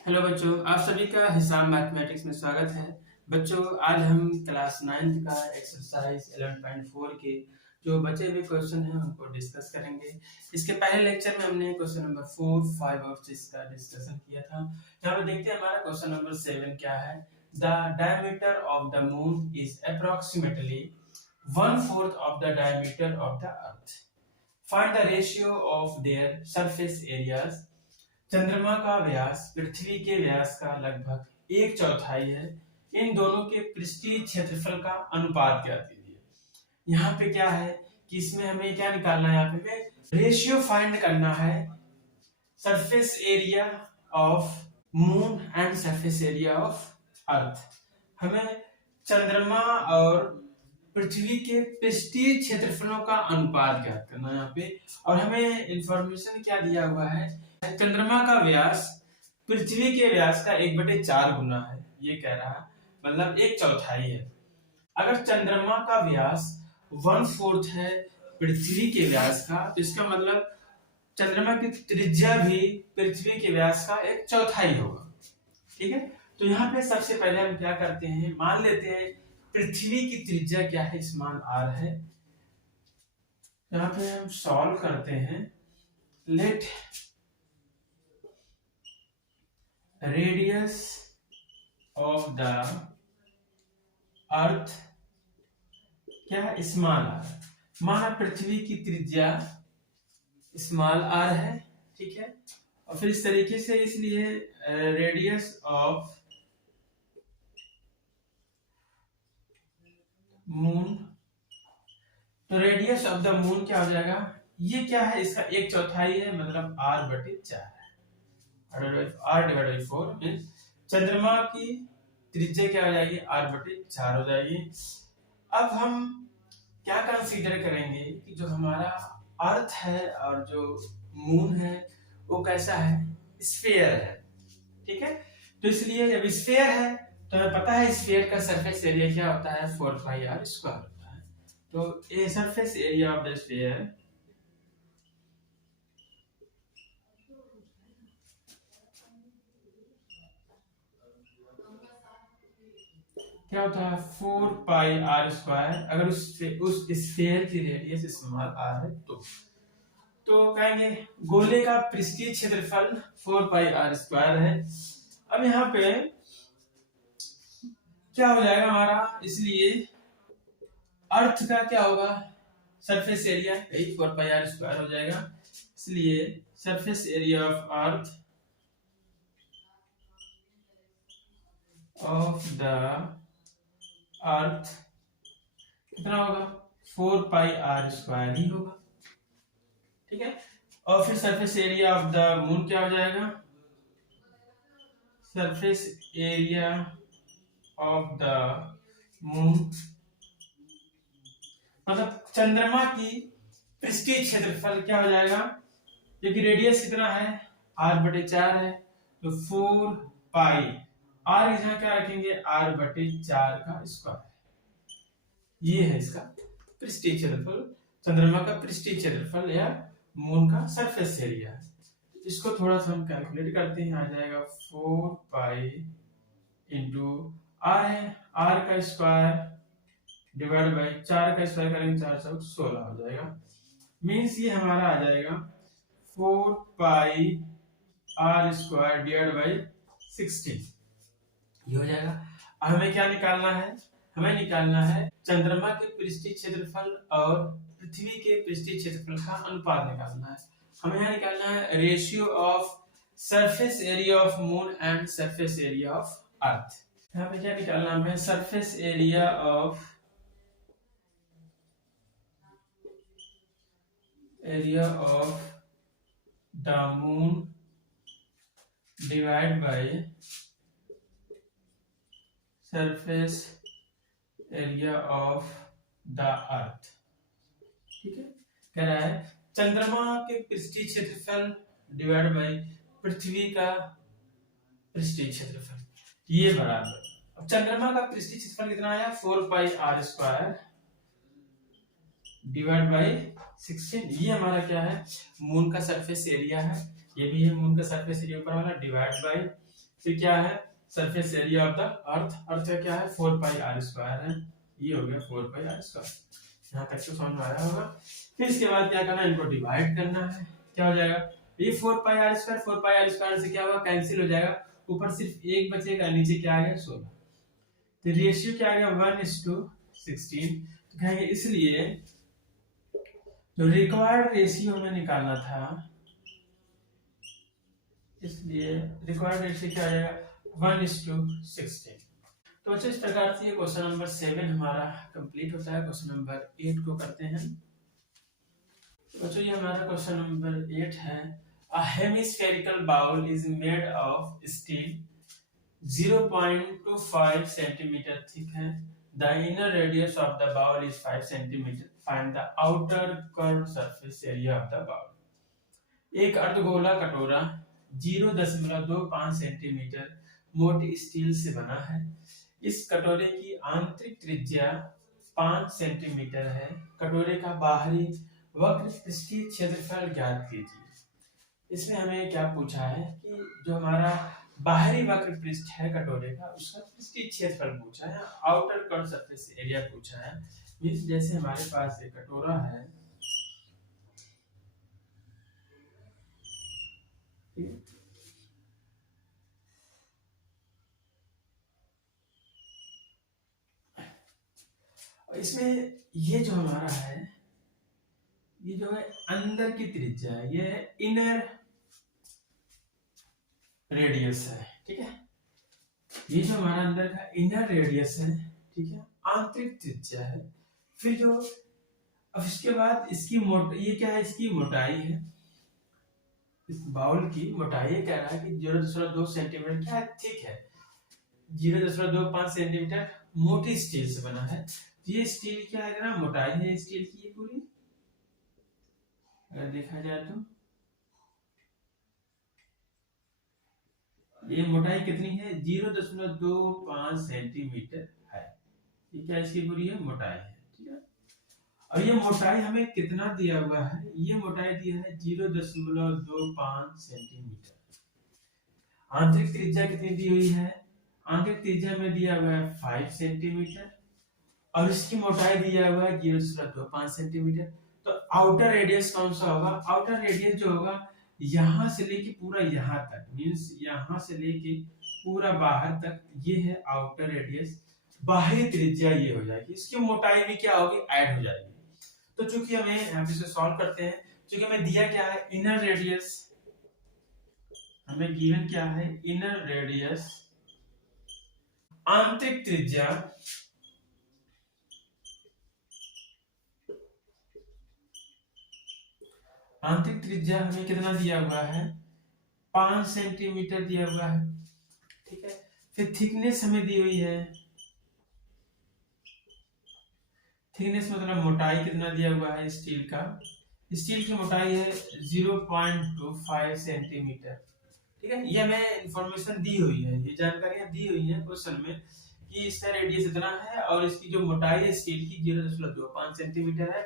Hello बच्चों, आप सभी का हिसाब मैथमेटिक्स में स्वागत है। बच्चों, आज हम क्लास 9th का एक्सरसाइज 11.4 के जो बचे हुए क्वेश्चन हैं उनको डिस्कस करेंगे। इसके पहले लेक्चर में हमने क्वेश्चन नंबर 4, 5 और 6 का डिस्कशन किया था। यहाँ पे देखते हैं हमारा क्वेश्चन नंबर 7 क्या है। The diameter of the moon is approximately 1/4 of the diameter of the earth. Find the ratio of their surface areas. चंद्रमा का व्यास पृथ्वी के व्यास का लगभग 1/4 है। इन दोनों के पृष्ठीय क्षेत्रफल का अनुपात क्या दीजिए। यहाँ पे क्या है कि इसमें हमें क्या निकालना है, यहाँ पे हमें रेशियो फाइंड करना है surface area of moon and surface area of earth. हमें चंद्रमा और पृथ्वी के पृष्ठीय क्षेत्रफलों का अनुपात ज्ञात करना है यहाँ पे। और हमें इंफॉर्मेशन क्या दिया हुआ है, चंद्रमा का व्यास पृथ्वी के व्यास का 1/4 गुना है। ये कह रहा है मतलब 1/4 है। अगर चंद्रमा का व्यास 1/4 है पृथ्वी के व्यास का, तो इसका मतलब चंद्रमा की त्रिज्या भी पृथ्वी के व्यास का 1/4 होगा। ठीक है, तो यहाँ पे सबसे पहले हम क्या करते हैं, मान लेते हैं पृथ्वी की त्रिज्या क्या है, इस मान r है। यहाँ पे हम सॉल्व करते हैं। लेट रेडियस ऑफ द अर्थ क्या है, स्मॉल r। माना पृथ्वी की त्रिज्या स्मॉल r है, ठीक है। और फिर इस तरीके से इसलिए रेडियस ऑफ मून, तो रेडियस ऑफ द मून क्या हो जाएगा, ये क्या है, इसका 1/4 है, मतलब r/4 है। r/4 मींस चंद्रमा की त्रिज्या क्या हो जाएगी, r/4 हो जाएगी। अब हम क्या कंसीडर करेंगे कि जो हमारा अर्थ है और जो मून है वो कैसा है, स्फीयर है। ठीक है, तो इसलिए जब स्फीयर है तो हमें पता है स्फीयर का सरफेस एरिया क्या होता है, 4πr² होता है। तो a surface area of the sphere क्या होता है, 4πr²। अगर उस स्फीयर की रेडियस स्मॉल r है तो कहेंगे गोले का पृष्ठीय क्षेत्रफल 4πr² है। अब यहाँ पे क्या हो जाएगा हमारा, इसलिए अर्थ का क्या होगा, सरफेस एरिया यही 4πr² हो जाएगा। इसलिए सरफेस एरिया ऑफ द अर्थ कितना होगा, 4πr² ही होगा। ठीक है, और फिर surface area of the moon क्या हो जाएगा, surface area of the moon मतलब चंद्रमा की पृष्ठीय क्षेत्रफल क्या हो जाएगा, क्योंकि रेडियस कितना है, r/4 है, तो 4π r यहाँ क्या रखेंगे, r/4 का स्क्वायर। ये है इसका पृष्ठीय क्षेत्रफल, चंद्रमा का पृष्ठीय क्षेत्रफल या मून का सरफेस एरिया। इसको थोड़ा सा हम कैलकुलेट करते हैं, आ जाएगा 4π इंटू r है, r का स्क्वायर डिवाइड बाई 4 का स्क्वायर करेंगे 416 हो जाएगा। मीन्स ये हमारा आ जाएगा 4πr² डिवाइड बाई 16 ये हो जाएगा। अब हमें क्या निकालना है, हमें निकालना है चंद्रमा के पृष्ठीय क्षेत्रफल और पृथ्वी के पृष्ठीय क्षेत्रफल का अनुपात निकालना है। हमें यहाँ निकालना है ratio of surface area of moon and surface area of earth. यहाँ पे क्या निकालना है, surface area of the moon divide by surface area of the अर्थ। ठीक है, कह रहा है चंद्रमा के पृष्ठीय क्षेत्रफल डिवाइड बाय पृथ्वी का पृष्ठीय क्षेत्रफल, ये बराबर। अब चंद्रमा का पृष्ठीय क्षेत्रफल कितना आया, 4πr² डिवाइड बाय 16। ये हमारा क्या है, मून का सरफेस एरिया है, ये भी है मून का सरफेस एरिया ऊपर वाला, डिवाइड बाय फिर क्या है surface area of the earth, earth का क्या है 4 पाई आर स्क्वायर है, ये हो गया 4 पाई आर स्क्वायर। यहाँ तक तो समझ में आया होगा। फिर इसके बाद क्या करना है, इनको डिवाइड करना है, क्या हो जाएगा ये 4 pi are square, 4 pi are square से क्या होगा कैंसिल हो जाएगा, ऊपर सिर्फ एक बचेगा, नीचे क्या आ गया 16। तो रेशियो क्या आ गया 1:16। तो कहेंगे इसलिए जो रिक्वायर्ड रेशियो हमें निकालना था, इसलिए रिक्वायर्ड रेशियो क्या आ जाएगा 1:16। तो बच्चों इस प्रकार से ये क्वेश्चन नंबर 7 हमारा कंप्लीट होता है। क्वेश्चन नंबर 8 को करते हैं। बच्चों ये हमारा क्वेश्चन नंबर 8 है। A hemispherical bowl is made of steel 0.25 centimeter thick है. The inner radius of the bowl is 5 centimeter. Find the outer curved surface area of the bowl. एक अर्धगोला कटोरा 0.25 सेंटीमीटर मोटी स्टील से बना है। इस कटोरे की आंतरिक त्रिज्या 5 सेंटीमीटर है। कटोरे का बाहरी वक्र पृष्ठीय क्षेत्रफल ज्ञात कीजिए। इसमें हमें क्या पूछा है कि जो हमारा बाहरी वक्र पृष्ठ है कटोरे का, उसका पृष्ठीय क्षेत्रफल पूछा है, आउटर कर्व सरफेस एरिया पूछा है। मींस जैसे हमारे पास एक कटोरा है, इसमें ये जो हमारा है, ये जो है अंदर की त्रिज्या है, ये है इनर रेडियस है, ठीक है। ये जो हमारा अंदर का इनर रेडियस है, ठीक है, आंतरिक त्रिज्या है। फिर जो अब इसके बाद इसकी ये क्या है, इसकी मोटाई है, इस बाउल की मोटाई कह रहा है कि 0.2 सेंटीमीटर क्या है, थिक है। 0.25 सेंटीमीटर मोटी स्टील से बना है। ये स्टील क्या है ना, मोटाई है स्टील की ये पूरी, अगर देखा जाए तो ये मोटाई कितनी है 0.25 सेंटीमीटर है। ये क्या इसकी पूरी है मोटाई है, ठीक है। और ये मोटाई हमें कितना दिया हुआ है, ये मोटाई दिया है 0.25 सेंटीमीटर। आंतरिक त्रिज्या कितनी दी हुई है, आंतरिक त्रिज्या में दिया हुआ है 5 सेंटीमीटर और इसकी मोटाई दिया हुआ है 0.25 सेंटीमीटर। तो आउटर रेडियस कौन सा होगा, आउटर रेडियस जो होगा यहां से लेके पूरा यहां तक, मींस यहां से लेके पूरा बाहर तक, ये है आउटर रेडियस। बाहरी त्रिज्या ये हो जाएगी, इसकी मोटाई भी क्या होगी ऐड हो जाएगी। तो चूंकि हमें यहाँ पे सॉल्व करते हैं, चूंकि हमें दिया क्या है इनर रेडियस, हमें गिवन क्या है इनर रेडियस, आंतरिक त्रिज्या आंतरिक त्रिज्या हमें कितना दिया हुआ है 5 सेंटीमीटर दिया हुआ है, ठीक है। फिर थिकनेस हमें दी हुई है, थिकनेस मतलब मोटाई कितना दिया हुआ है स्टील का, स्टील की मोटाई है 0.25 सेंटीमीटर, ठीक है। ये हमें इंफॉर्मेशन दी हुई है, ये जानकारियां दी हुई है क्वेश्चन में कि इसका रेडियस इतना है और इसकी जो मोटाई है स्टील की 0.25 सेंटीमीटर है।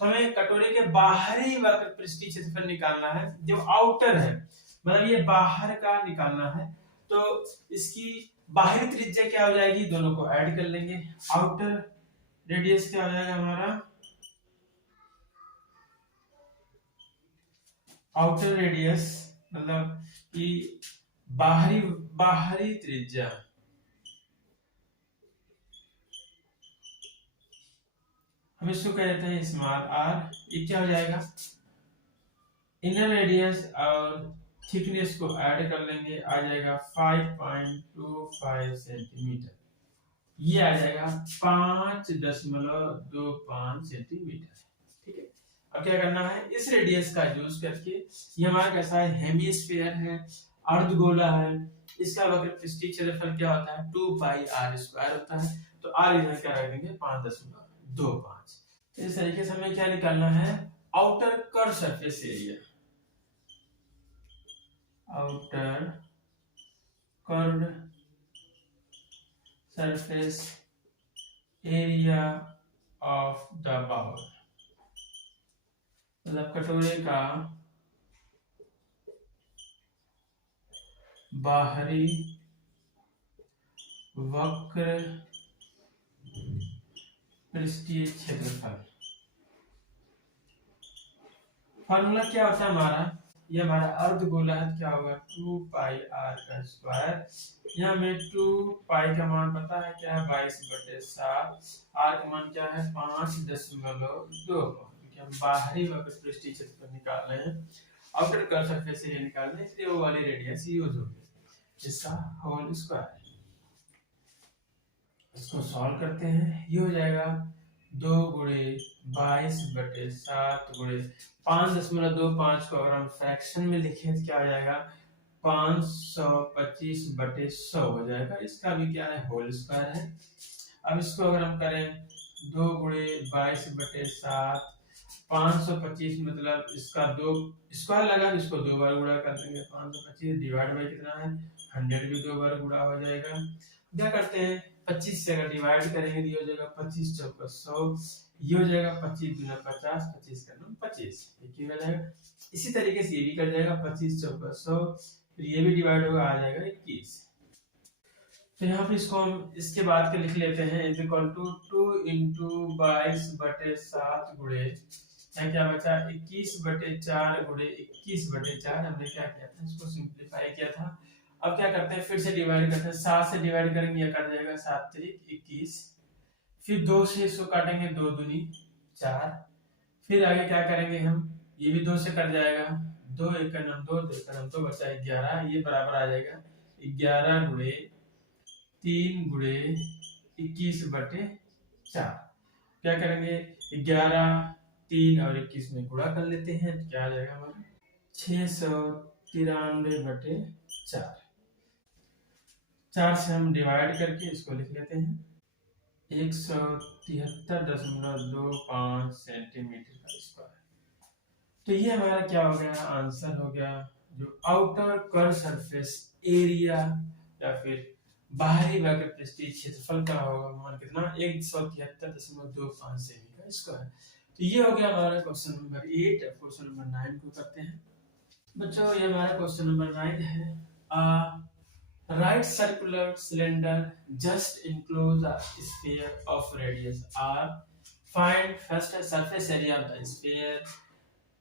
तो हमें कटोरे के बाहरी वक्र पृष्ठीय क्षेत्रफल निकालना है, जो आउटर है, मतलब ये बाहर का निकालना है। तो इसकी बाहरी त्रिज्या क्या हो जाएगी, दोनों को ऐड कर लेंगे। आउटर रेडियस क्या हो जाएगा हमारा, आउटर रेडियस मतलब कि बाहरी बाहरी त्रिज्या, हम इसको कह देते हैं स्मॉल आर। ये क्या हो जाएगा इनर रेडियस और थिकनेस को ऐड कर लेंगे, आ जाएगा 5.25 सेंटीमीटर, ये आ जाएगा 5.25 सेंटीमीटर, ठीक है। अब क्या करना है, इस रेडियस का यूज करके, ये हमारा कैसा है हेमिस्फीयर है, अर्धगोला है, इसका वक्र पृष्ठीय क्षेत्रफल क्या होता है 2 पाई आर स्क्वायर होता है। तो आर इधर क्या रख देंगे 5.25। तो इस तरीके से हमें क्या निकालना है outer curve surface area, outer curve surface area of the bowl, मतलब कटोरे का बाहरी वक्र पृष्ठीय क्षेत्रफल। फॉर्मूला क्या होता है हमारा, ये हमारा अर्धगोला है, क्या होगा 2 पाई आर का स्क्वायर। यहाँ में 2 पाई का मान पता है क्या है 22/7, आर का मान क्या है 5.2, क्योंकि हम बाहरी वक्र पृष्ठीय क्षेत्रफल निकाल रहे हैं, आउटर कर्व सरफेस एरिया निकाल रहे हैं, इसलिए वो वाली रेडियस यूज होगी, इसका होल स्क्वायर। इसको सॉल्व करते हैं, ये हो जाएगा 2 गुणे 22/7 गुणे 5.25 को अगर हम फ्रैक्शन में लिखें तो क्या हो जाएगा 525/100 हो जाएगा। इसका भी क्या है होल स्क्वायर है। अब इसको अगर हम करें 2 गुणे 22/7, 525 मतलब इसका 2 स्क्वायर लगा, इसको 2 बार गुणा कर देंगे, 525 डिवाइड बाई कितना है 100 भी 2 बार गुणा हो जाएगा। क्या करते हैं 25 से अगर डिवाइड करेंगे तो ये हो जाएगा 25 चौका 100, ये हो जाएगा 25 दूना 50, 25 का 25, एक ही हो जाएगा। इसी तरीके से ये भी कर जाएगा 25 चौका 100, फिर ये भी डिवाइड होगा आ जाएगा 21। तो यहाँ पे इसको हम इसके बाद के लिख लेते हैं इज इक्वल टू 2 × 22/7 गुणे क्या बचा 21/4 गुणे 21/4, हमने क्या किया था इसको सिंपलीफाई किया था। अब क्या करते हैं फिर से डिवाइड करते हैं, 7 से डिवाइड करेंगे ये कट जाएगा 7 × 21, फिर 2 से इसको काटेंगे 2 दूनी 4, फिर आगे क्या करेंगे हम ये भी 2 से कट जाएगा, 2 × 1 = 2, 2 × 1 = 2, बचा 11, ये बराबर आ जाएगा 11 गुणे 3 गुणे 21/4। क्या करेंगे 11 3 और 21 में गुणा कर लेते हैं तो क्या आ जाएगा हमारा 693/4। 4 से हम डिवाइड करके इसको लिख लेते हैं 173.25 सेंटीमीटर का स्क्वायर। तो ये हमारा क्या हो गया आंसर हो गया, जो आउटर कर्व सरफेस एरिया या फिर बाहरी वक्र पृष्ठीय क्षेत्रफल का होगा मान कितना 173.25 सेमी का स्क्वायर। तो ये हो गया हमारा क्वेश्चन नंबर 8। अब क्वेश्चन नंबर 9 को करते हैं बच्चों। ये हमारा क्वेश्चन नंबर 9 है, right circular cylinder just enclose a sphere of radius r, find first है surface area of the sphere,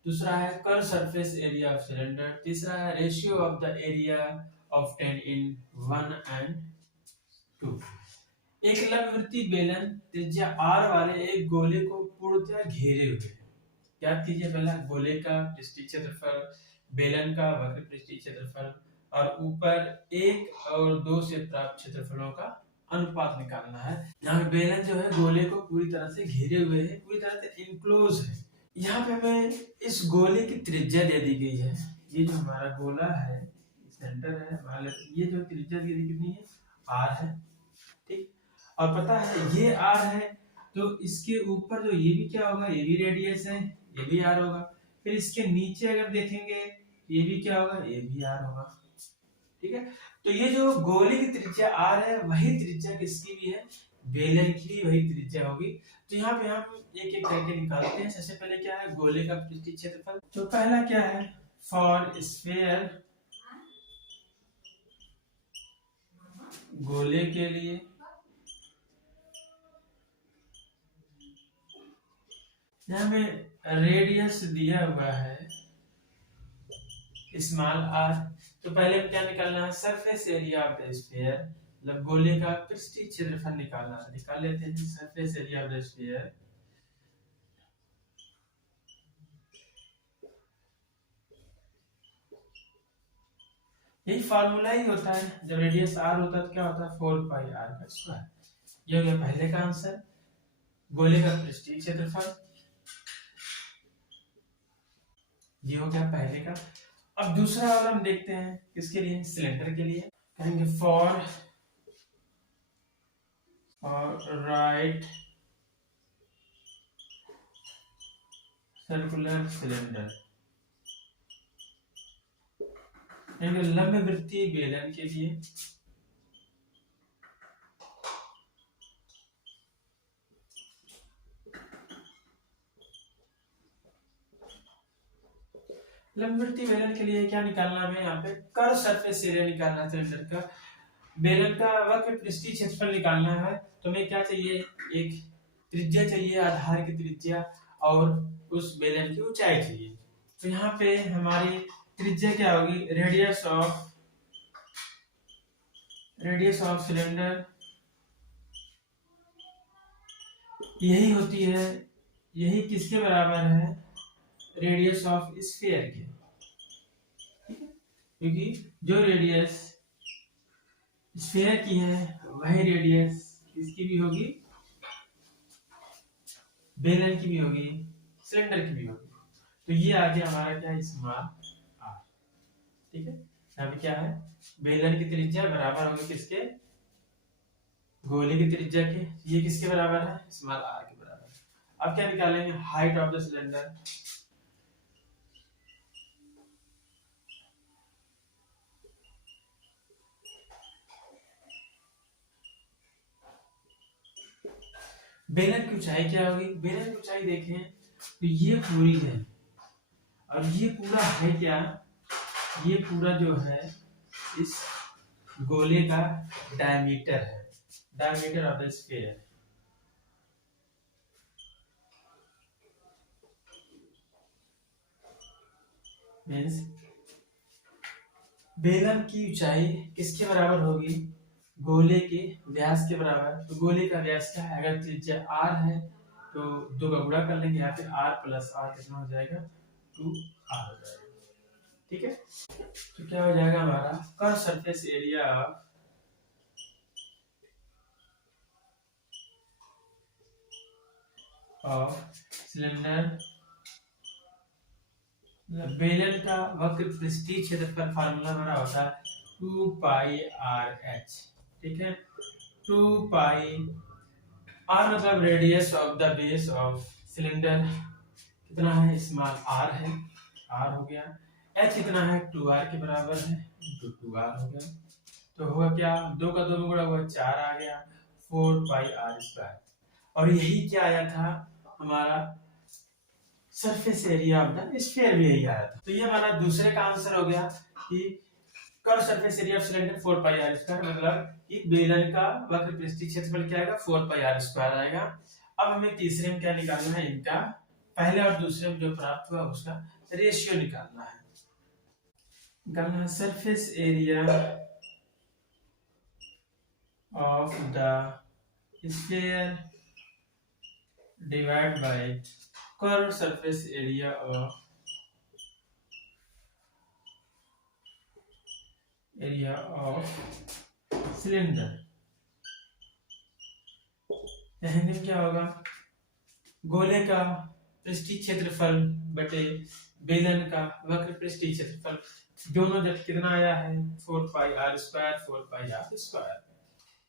दूसरा है curve surface area of cylinder, तीसरा है ratio of the area of 10 in 1 and 2। एक लंबवृत्तीय बेलन त्रिज्या r वाले एक गोले को पूर्णतः घेरे हुए। याद कीजिए पहला गोले का पृष्ठीय क्षेत्रफल, बेलन का वक्र पृष्ठीय क्षेत्रफल और ऊपर 1 और 2 से प्राप्त क्षेत्रफलों का अनुपात निकालना है। यहाँ पे बेलन जो है गोले को पूरी तरह से घेरे हुए है, पूरी तरह से इनक्लोज है। यहाँ पे हमें इस गोले की त्रिज्या दे दी गई है, ये जो हमारा गोला है सेंटर है हमारा, ये जो त्रिज्या दी गई कितनी है r है, ठीक। और पता है ये r है तो इसके ऊपर जो ये भी क्या होगा, ये भी रेडियस है, ये भी r होगा। फिर इसके नीचे अगर देखेंगे ये भी क्या होगा, ये भी r होगा, ठीक है। तो ये जो गोले की त्रिज्या r है वही त्रिज्या किसकी भी है, बेलन की वही त्रिज्या होगी। तो यहाँ पे हम एक एक करके निकालते हैं। सबसे पहले क्या है गोले का पृष्ठीय क्षेत्रफल, तो पहला क्या है फॉर स्फीयर, गोले के लिए यहाँ में रेडियस दिया हुआ है स्मॉल r, तो पहले क्या निकालना है surface area of the sphere, मतलब गोले का पृष्ठीय क्षेत्रफल निकालना है। निकाल लेते हैं surface area of the sphere, यही फार्मूला ही होता है, जब रेडियस r होता है तो क्या होता है 4 पाई r का स्क्वायर। ये हो गया पहले का आंसर, गोले का पृष्ठीय क्षेत्रफल, ये हो गया पहले का। अब दूसरा वाला हम देखते हैं किसके लिए, सिलेंडर के लिए। कहेंगे फॉर राइट सर्कुलर सिलेंडर, लंबवृत्तीय बेलन के लिए लंबवृत्तीय बेलन के लिए क्या निकालना है, यहाँ पे कर्व सरफेस एरिया निकालना है सिलेंडर का। बेलन का वक्र पृष्ठीय क्षेत्रफल निकालना है तो हमें क्या चाहिए, एक त्रिज्या चाहिए, आधार की त्रिज्या, और उस बेलन की ऊंचाई चाहिए। तो यहाँ पे हमारी त्रिज्या क्या होगी, रेडियस ऑफ सिलेंडर यही होती है, यही किसके बराबर है, रेडियस ऑफ स्फीयर के, क्योंकि जो रेडियस स्फीयर की है वही रेडियस किसकी भी होगी, बेलन की भी होगी, सिलेंडर की भी होगी। तो ये आ गया हमारा क्या, स्मॉल आर। ठीक है, यहाँ पे क्या है, बेलन की त्रिज्या बराबर होगी किसके, गोले की त्रिज्या के। ये किसके बराबर है, स्मॉल आर के बराबर। अब क्या निकालेंगे, हाइट ऑफ द सिलेंडर। बेलन की ऊंचाई क्या होगी, बेलन की ऊंचाई देखें तो ये पूरी है, और ये पूरा है क्या, ये पूरा जो है इस गोले का डायमीटर है, diameter of the sphere. Means बेलन की ऊंचाई किसके बराबर होगी, गोले के व्यास के बराबर। तो गोले का व्यास क्या है, अगर त्रिज्या r है तो 2 का गुणा कर लेंगे, यहाँ पे r प्लस r कितना हो जाएगा, 2r हो जाएगा। ठीक है, तो क्या हो जाएगा हमारा, curve surface area of cylinder, बेलन का वक्र पृष्ठीय क्षेत्रफल फार्मूला हमारा होता है 2 पाई आर एच। ठीक है, 2 पाई आर मतलब radius of the base of cylinder, कितना है, स्मॉल आर है, आर हो गया, एच कितना है, 2r के बराबर है, 2r हो गया। तो होगा क्या, 2 का 2 में गुणा हुआ 4 आ गया, 4 पाई आर स्क्वायर। और यही क्या आया था हमारा surface area of the sphere भी यही आया था। तो ये हमारा दूसरे का आंसर हो गया कि curve surface area of cylinder 4 pi are square, मतलब एक बेलन का वक्र पृष्ठीय क्षेत्रफल क्या आएगा, 4 पाई आर स्क्वायर आएगा। अब हमें तीसरे में क्या निकालना है, इनका पहले और दूसरे में जो प्राप्त हुआ उसका रेशियो निकालना है। निकालना है surface area of the sphere divide by curve surface area of cylinder. Hindi में क्या होगा, गोले का पृष्ठीय क्षेत्रफल बटे बेलन का वक्र पृष्ठीय क्षेत्रफल, दोनों जब कितना आया है, 4 pi are square, 4 pi are square.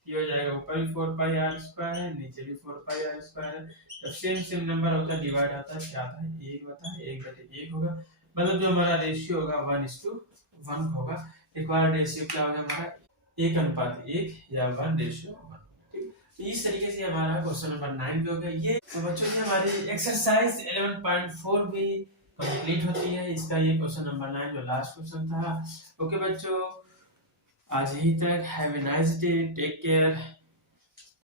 ये हो जाएगा, ऊपर भी 4 पाई आर स्क्वायर है, नीचे भी 4 पाई आर स्क्वायर है। जब सेम नंबर होता है, डिवाइड आता है, क्या आता है, 1 होता है, 1 बटे 1 होगा, मतलब जो हमारा रेशियो होगा 1:1 होगा। एक बार रेशियो क्या होगा हमारा, 1:1 या 1:1। ठीक, तो इस तरीके से हमारा क्वेश्चन नंबर 9 पे हो गया। ये तो बच्चों की हमारी एक्सरसाइज 11.4 भी कंप्लीट होती है। इसका ये क्वेश्चन नंबर 9 जो लास्ट क्वेश्चन था। ओके बच्चों, आज यही तक। Have a nice day, take care.